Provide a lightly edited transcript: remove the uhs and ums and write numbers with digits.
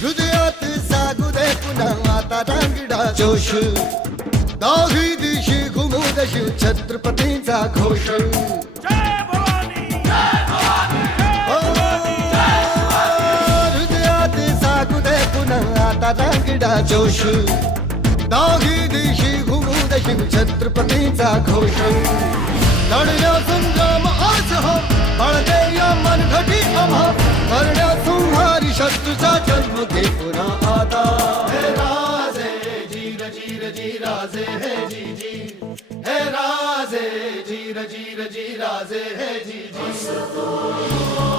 हृदयात जागू दे पुन्हा आता रांगडा जोश दाही दिशी घुमू दशी छत्रपतींचा घोष हृदयात जागू दे पुन्हा आता रांगडा जोश दाही दिशी घुमू दशी छत्रपतींचा घोष लढण्या संग्राम आज हो बाळगे या मनघटी आम्हा करण्या संहारी शत्रूचा जन्म घे पुन्हा आता हे राजे जीर जीर जी राजे हे जी जी हे राजे जीर जीर जी राजे हे जी जी